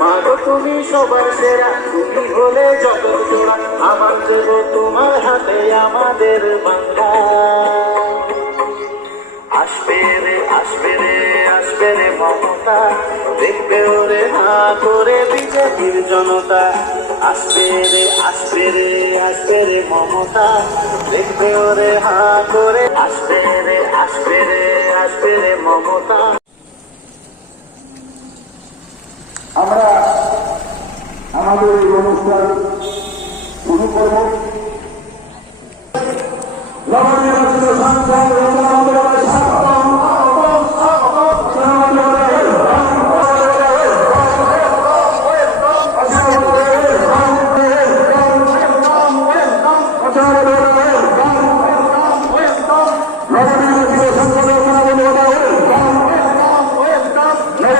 মা গো তুমি সবার সেরা, তুমি হলে জগৎ জোড়া, আমার দেব তোমার হাতে আমাদের বাংলা। আসবে রে আসবে রে আসবে রে মমতা, দেখবে ওরে হা করে বিজেপির জনতা। আসবে রে আসবে রে আসবে রে মমতা, দেখবে ওরে হা করে। আসবে রে আসবে রে আসবে রে মমতা। আমরা আমাদের এই অনুষ্ঠান শুরু করব।